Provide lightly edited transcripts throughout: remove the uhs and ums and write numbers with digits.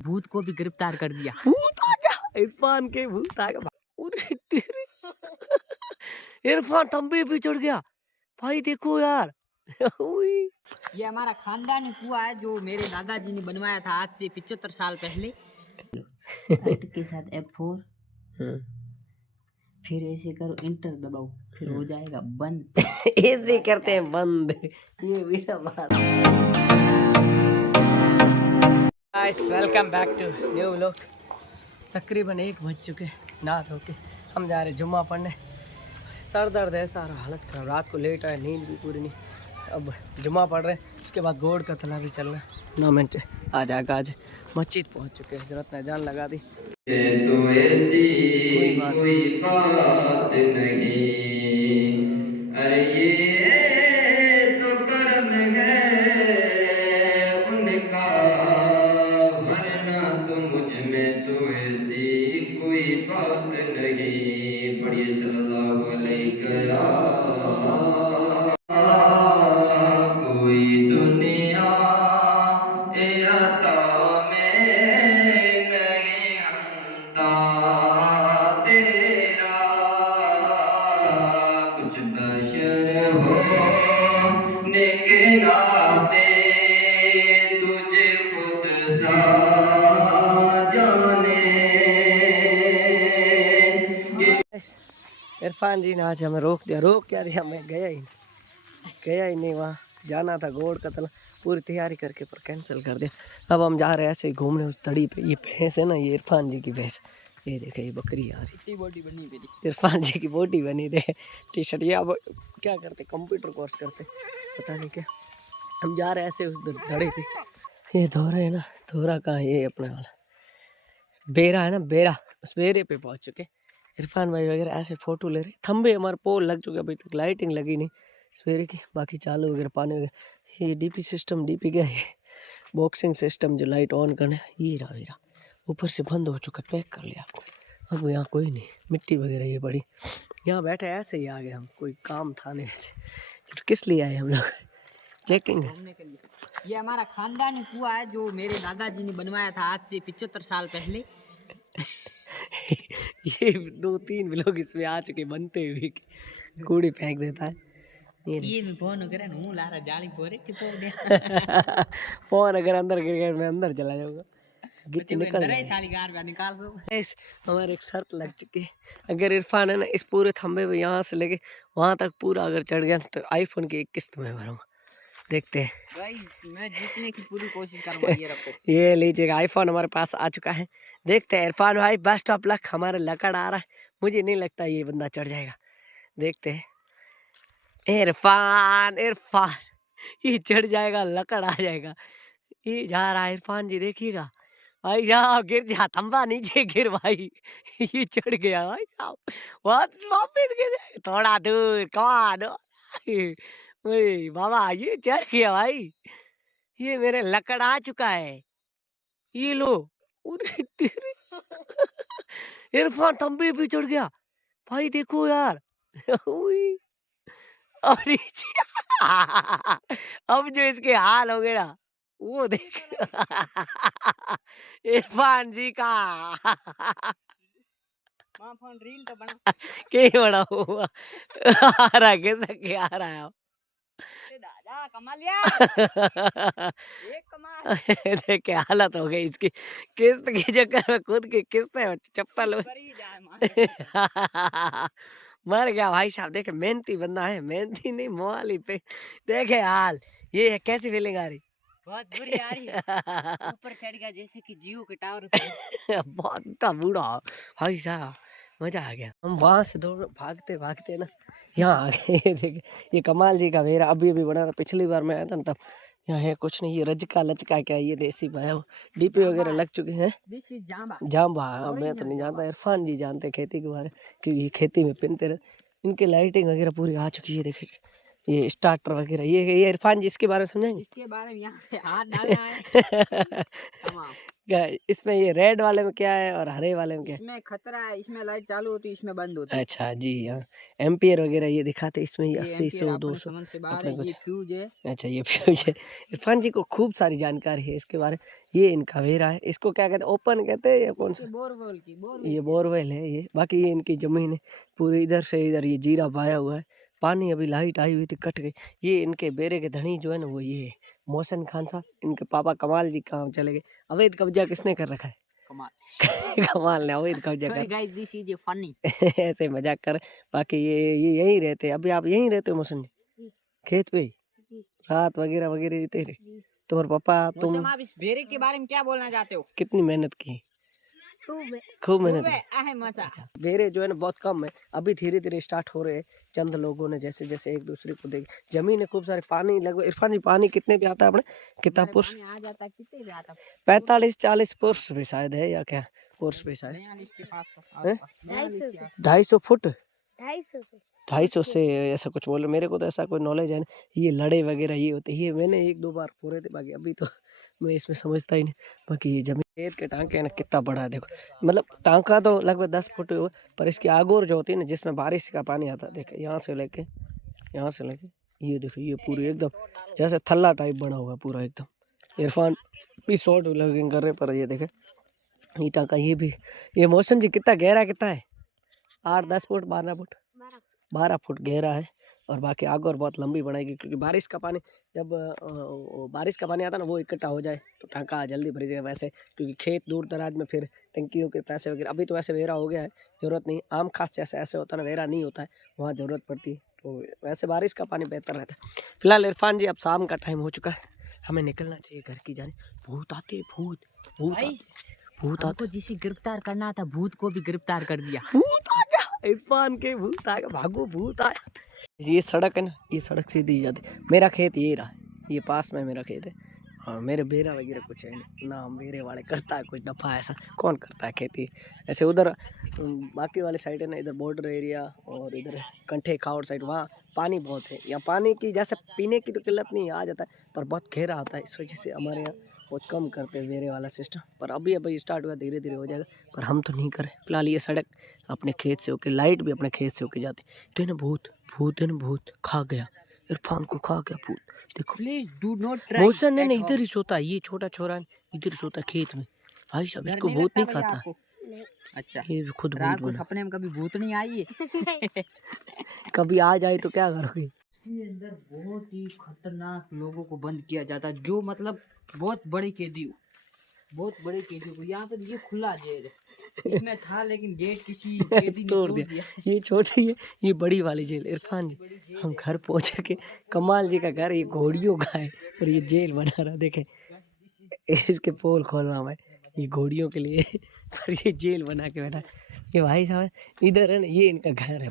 भूत को भी गिरफ्तार कर दिया। भूत आ गया, इरफान के भूत आ गया। अरे तेरे इरफान तंबे पे चढ़ गया भाई, देखो यार। ये हमारा खानदानी कुआं है जो मेरे दादाजी ने बनवाया था आज से 75 साल पहले। राइट के साथ F4 फिर ऐसे करो, इंटर दबाओ, फिर हो जाएगा बंद। ऐसे करते हैं बंद। ये मेरा बात। Guys welcome back to new vlog. तकरीबन 1 बज चुके, नहा धो के हम जा रहे जुम्मा पढ़ने। सर दर्द है सारा, हालत खराब, रात को लेट आए, नींद भी पूरी नहीं। अब जुम्मा पढ़ रहे हैं, उसके बाद गोड़ का तला भी चलना है। 9 मिनट आ जाएगा। आज मस्जिद पहुंच चुके हैं, हजरत ने जान लगा दी। तो ऐसी कोई बात नहीं, अरे ये तो कर्म है उनका, वरना तो मुझ में तो ऐसी कोई बात नहीं। पढ़िए सल्लल्लाहु अलैहि कोई दुनिया अता में नहीं हमता तेरा, कुछ बशर हो के नाते तुझे खुद सा जाने। इरफान जी ने आज हमें रोक दिया। रोक क्या दिया, मैं गया ही नहीं वहाँ जाना था। गोड़ का तला पूरी तैयारी करके पर कैंसिल कर दिया। अब हम जा रहे हैं ऐसे ही घूमने उस तड़ी पे। ये भैंस है ना, ये इरफान जी की भैंस। ये देखे, ये बकरी आ रही, बॉडी बनी मेरी। इरफान जी की बॉडी बनी दे टी शर्ट। ये अब क्या करते, कंप्यूटर कोर्स करते, पता नहीं क्या। हम जा रहे हैं ऐसे उधर धड़े पे। ये धोरा है ना, धोरा कहाँ है, ये अपने वाला बेरा है ना, बेरा, उस बेरे पे पहुँच चुके। इरफान भाई वगैरह ऐसे फोटो ले रहे। थंबे हमारे पोल लग चुके, अभी तक लाइटिंग लगी नहीं सवेरे की। बाकी चालू वगैरह पानी वगैरह। ये डीपी सिस्टम, डीपी क्या है, बॉक्सिंग सिस्टम जो लाइट ऑन करने, ये रहा ऊपर से बंद हो चुका, पैक कर लिया। अब यहाँ कोई नहीं, मिट्टी वगैरह ये बड़ी। यहाँ बैठे ऐसे ही आ गए हम, कोई काम था नहीं ऐसे। चलो किस लिए आए हम लोग, चेकिंग घूमने के लिए। ये हमारा खानदानी कुआं है जो मेरे दादाजी ने बनवाया था आज से 75 साल पहले। ये 2-3 लोग इसमें आ चुके, बनते हुए कूड़ी फेंक देता है। ये मैं फोन वगैरह हूँ ला रहा जाली पोरे कि पोर दे। फोन अगर अंदर गिर गया मैं अंदर चला जाऊंगा, गिच निकल जाएगा। साली गार का निकाल सो। हमारे एक शर्त लग चुकी है, अगर इरफान है ना इस पूरे थंबे पे यहाँ से लेके वहाँ तक पूरा अगर चढ़ गया तो आईफोन की 1 किस्त में भरूंगा। देखते हैं भाई, मैं जीतने की पूरी कोशिश करूंगा। ये रखो, ये लीजिएगा, आईफोन हमारे पास आ चुका है। देखते हैं इरफान भाई, बेस्ट ऑफ लक। हमारे लकड़ आ रहा है, मुझे नहीं लगता ये बंदा चढ़ जाएगा। देखते हैं इरफान, इरफान ये चढ़ जाएगा, लकड़ आ जाएगा। ये जा रहा है इरफान जी, देखिएगा भाई साहब, गिर जा, थंबा नीचे गिर भाई। ये चढ़ गया भाई साहब, वापिस गिर जाए थोड़ा दूर, कमान बाबा, ये चढ़ गया भाई। ये मेरे लकड़ आ चुका है, ये लो। अरे तेरे इरफान तंबे पे चढ़ गया भाई, देखो यार। अरे अब जो इसके हाल हो गए ना, वो देख। इरफान जी का फोन रील तो बना के बड़ा हुआ आ रहा, कैसा क्या आ रहा है दादा, कमा लिया। एक कमाल। देख हालत हो गई इसकी, किस्त के चक्कर में खुद की किस्त है, चप्पल मर गया भाई साहब। देखे मेहनती बंदा है, मेहनती नहीं मोहाली पे। देखे हाल, ये कैसी फीलिंग आ रही, बहुत बुरी आ रही है। ऊपर चढ़ गया जैसे कि जियो के टावर पे। बहुत बूढ़ा भाई साहब, मजा आ गया। हम वहां से दौड़ भागते भागते ना यहाँ आ गए। देखे ये कमाल जी का वेरा, अभी अभी बना था, पिछली बार मैं आया था ना तब। यहाँ है कुछ नहीं, ये रजका लचका क्या, ये देसी भाई डीपी वगैरह लग चुके हैं। जाम्बा, मैं तो नहीं जानता, इरफान जी जानते खेती के बारे, क्योंकि खेती में पिनते रहे। इनकी लाइटिंग वगैरह पूरी आ चुकी है, देखे ये स्टार्टर वगैरह। ये इरफान जी इसके बारे में समझाएंगे। इसके बारे में यहाँ से हाथ डालना है। क्या है? इसमें ये रेड वाले में क्या है और हरे वाले में क्या है? इसमें खतरा है, इसमें लाइट चालू होती है, इसमें बंद होती है। अच्छा जी हाँ, एम्पियर वगैरह ये दिखाते इसमें ये ये 80 एम्पियर 100 अपने 200 समझ से बाहर अपने है, कुछ। ये फ्यूज है। अच्छा ये फ्यूज है। इरफान जी को खूब सारी जानकारी है इसके बारे में। ये इनका वेरा है, इसको क्या कहते हैं, ओपन कहते हैं या कौन सा? ये बोरवेल की ये बोरवेल है ये। बाकी ये इनकी जमीन है पूरी, इधर से इधर ये जीरा पाया हुआ है। पानी अभी लाइट आई हुई थी कट गई। ये इनके बेरे के धनी जो है ना वो ये है मोहसिन खान साहब, इनके पापा कमाल जी काम चले गए। अवैध कब्जा किसने कर रखा है? कमाल। कमाल ने अवैध कब्जा सॉरी कर। Guys, this is funny. ऐसे मजाक कर। बाकी ये यहीं रहते हैं। अभी आप यहीं रहते हो मोहसिन जी? खेत पे ही? रात वगैरह वगैरह रहते रहे तुम्हारे पापा तुम? मौसम, आप इस बेरे के बारे में क्या बोलना चाहते हो? कितनी मेहनत की? खूब मेहनत की। अच्छा, बेरे जो है ना बहुत कम है, अभी धीरे धीरे स्टार्ट हो रहे हैं। चंद लोगों ने जैसे जैसे एक दूसरे को देख, जमीन है खूब सारे पानी लगभग। इरफान जी पानी कितने पे आता है अपने? कितना पुरुष? आ जाता है, कितने पे आता? 45-40 पुरुष भी शायद है या क्या? पुरुष भी शायद 42 के पास है। 250 फुट 250 से ऐसा कुछ बोल रहे। मेरे को तो ऐसा कोई नॉलेज है नहीं। ये लड़े वगैरह ये होते, ये मैंने 1-2 बार पूरे थे, बाकी अभी तो मैं इसमें समझता ही नहीं। बाकी ये जमीन खेत के टांके है ना कितना बड़ा है देखो, मतलब टांका तो लगभग 10 फुट हो, पर इसकी आगोर जो होती है ना जिसमें बारिश का पानी आता है, देखो यहाँ से लेके ये देखो, ये पूरी एकदम जैसे थल्ला टाइप बना हुआ पूरा एकदम। इरफान भी शॉर्ट व्लॉगिंग कर रहे, पर ये देखे ये टांका ये भी। ये मौसम जी कितना गहरा कितना है? 8-10 फुट 12 फुट 12 फुट गहरा है। और बाकी आग और बहुत लंबी बनाएगी, क्योंकि बारिश का पानी जब बारिश का पानी आता है ना वो इकट्ठा हो जाए तो टांका जल्दी भर जाएगा वैसे, क्योंकि खेत दूर दराज में फिर टंकियों के पैसे वगैरह। अभी तो वैसे वेरा हो गया है, ज़रूरत नहीं। आम खास जैसे ऐसे होता है ना, वेरा नहीं होता है, वहाँ ज़रूरत पड़ती है। तो वैसे बारिश का पानी बेहतर रहता है। फिलहाल इरफान जी अब शाम का टाइम हो चुका है, हमें निकलना चाहिए घर की जाने। भूत आते हैं, भूत भूत भूत हमको जिसे गिरफ्तार करना था, भूत को भी गिरफ्तार कर दिया। भूत आ गया, इरफान के भूत आ गया, भागो भूत आया। ये सड़क है ना, ये सड़क सीधी जाती। मेरा खेत ये रहा, ये पास में मेरा खेत है। और मेरे बेरा वगैरह कुछ है नहीं ना, हम बेरे वाले करता है कुछ नफा, ऐसा कौन करता है खेती ऐसे। उधर बाकी वाले साइड है ना, इधर बॉर्डर एरिया और इधर कंठे खावर साइड, वहाँ पानी बहुत है। यहाँ पानी की जैसे पीने की तो किल्लत नहीं आ जाता है, पर बहुत गहरा आता है, इस वजह से हमारे यहाँ बहुत कम करते हैं बेरे वाला सिस्टम। पर अभी स्टार्ट हुआ, धीरे धीरे हो जाएगा, पर हम तो नहीं करें। फिलहाल ये सड़क अपने खेत से होके, लाइट भी अपने खेत से होके जाती। तो है ना भूत भूत है ना, भूत खा गया इरफान को, खा गया भूत। देखो प्लीज डू नॉट ट्राई। मौसम है ना इधर ही सोता है, ये छोटा छोरा है इधर ही सोता है खेत में। भाई साहब इसको भूत नहीं खाता। अच्छा, ये खुद भूत रात को बना। सपने में कभी भूत नहीं आई है? कभी आ जाए तो क्या करोगे? इसके अंदर बहुत ही खतरनाक लोगों को बंद किया जाता है, जो मतलब बहुत बड़े कैदी हो, बहुत बड़े कैदी को। यहाँ पर ये खुला जेल है, इसमें था लेकिन गेट किसी कैदी ने तोड़ तोड़ दिया। दिया। ये छोटी है, ये बड़ी वाली जेल। इरफान जी हम घर पहुंचे के, कमाल जी का घर ये घोड़ियों का है और ये जेल बना रहा, देखे इसके पोल खोलना मैं, ये घोड़ियों के लिए पर ये जेल बना के बैठा। ये भाई साहब इधर है ना, ये इनका घर है।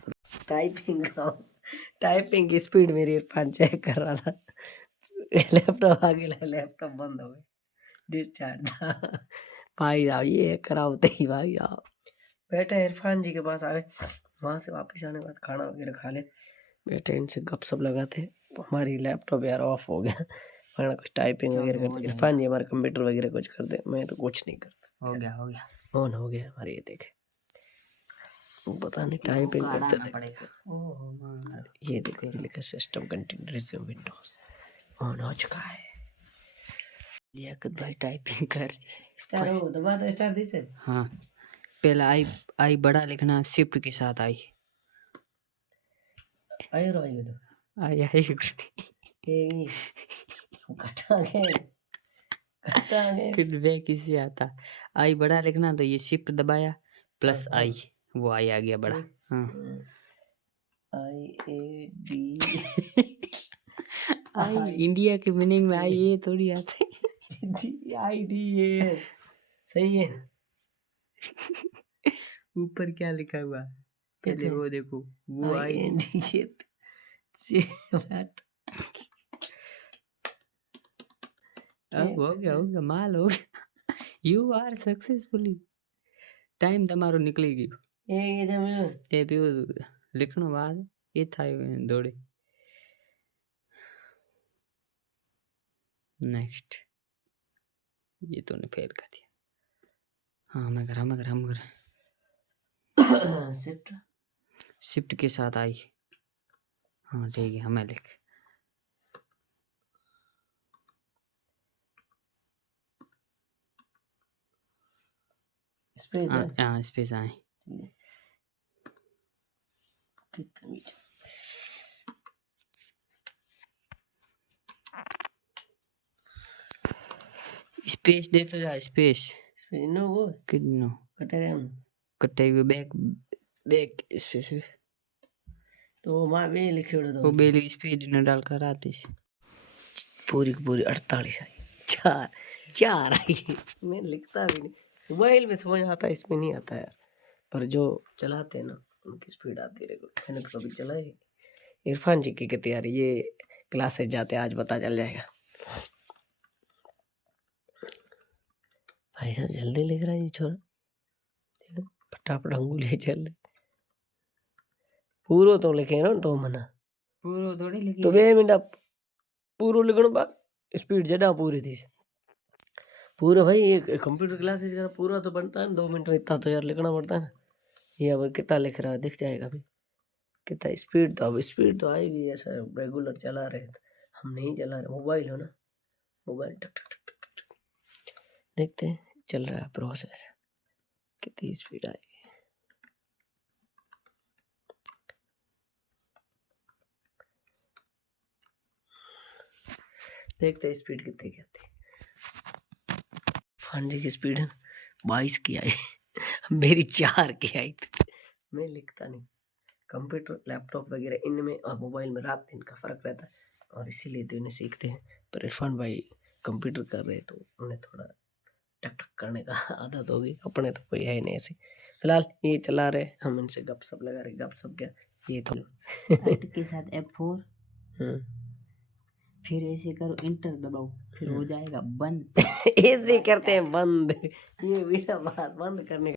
टाइपिंग की स्पीड मेरी इरफान चेक कर रहा था। लैपटॉप आ गया, लैपटॉप बंद हो गया, डिस्चार्ज था। भाई साहब ये करावते ही भाई साहब। बैठे इरफान जी के पास आ गए, वहाँ से वापस आने के बाद खाना वगैरह खा ले, बैठे इनसे गपशप लगाते। हमारी लैपटॉप यार ऑफ हो गया, वरना कुछ टाइपिंग वगैरह करते। इरफान जी हमारे कंप्यूटर वगैरह कुछ कर दे, मैं तो कुछ नहीं करता। हो गया ऑन हो गया हमारे, ये देखे पता नहीं टाइपिंग करते थे। ये देखो ये लिखा system continue resume Windows, on हो चुका है। लियाकत भाई टाइपिंग कर स्टार हो दबा तो स्टार दी से। हाँ, पहला आई बड़ा लिखना शिफ्ट के साथ आई आयो रो आयो आई के कटांगे फिर वे किसी आता। आई बड़ा लिखना तो ये शिफ्ट दबाया प्लस आई, वो आई आ गया बड़ा। हाँ, IAD आई इंडिया के मीनिंग में आई ये थोड़ी आता है। IDA सही है। ऊपर क्या लिखा हुआ पहले वो देखो, वो आई। INDA अब हो गया माल हो गया। यू आर सक्सेसफुली टाइम તમારો નીકળી ગયો તે પેલું લખણો बाद એ થાય દોડે नेक्स्ट। ये तूने फेल कर दिया। हाँ मैं कर शिफ्ट शिफ्ट के साथ आई। हाँ ठीक है, हमें लिख स्पेस है हाँ स्पेस आए। कितना नीचे स्पेस दे तो जा स्पेस स्पेस नो वो कितनो कटेगा हम कटे हुए बैक बैक स्पेस तो वहाँ भी लिखे उड़े वो दो बेली स्पीड न डाल कर आती पूरी की पूरी 48 आई। चार आई। मैं लिखता भी नहीं, मोबाइल में समझ आता है, इसमें नहीं आता यार। पर जो चलाते हैं ना उनकी स्पीड आती है रेगुलर। मैंने तो कभी चलाई। इरफान जी की कहते यार ये क्लासेस जाते आज पता चल जाएगा। भाई साहब जल्दी लिख रहा है ये छोरा, देखो फटाफट अंगुली चल रही। पूरो तो लिखे ना तो मना पूरो थोड़ी लिखी तो 2 मिनट पूरो लिखण बाद स्पीड जडा पूरी थी पूरा। भाई ये कंप्यूटर क्लासेस का पूरा तो बनता है 2 मिनट में, इतना तो यार लिखना पड़ता है ना। ये अब कितना लिख रहा है दिख जाएगा अभी कितना स्पीड। तो अब स्पीड तो आएगी, ऐसा रेगुलर चला रहे तो हम नहीं चला रहे। मोबाइल हो ना, मोबाइल टक टक टक टक टक देखते हैं चल रहा है प्रोसेस कितनी स्पीड आएगी। देखते हैं स्पीड कितनी की आती है। फांजी की स्पीड है 22 की आई। मेरी 4 की आई थी। मैं लिखता नहीं, कंप्यूटर लैपटॉप वगैरह इनमें और मोबाइल में रात दिन का फ़र्क रहता है और इसीलिए तो इन्हें सीखते हैं। पर इरफान भाई कंप्यूटर कर रहे हैं तो उन्हें थोड़ा टक टक करने का आदत होगी, अपने तो कोई है नहीं ऐसे। फिलहाल ये चला रहे, हम इनसे गपशप लगा रहे। गपशप क्या ये तो Alt के साथ F4 फिर ऐसे करो इंटर दबाओ फिर हो जाएगा बंद। ऐसे करते हैं बंद। ये मेरा बात बंद करने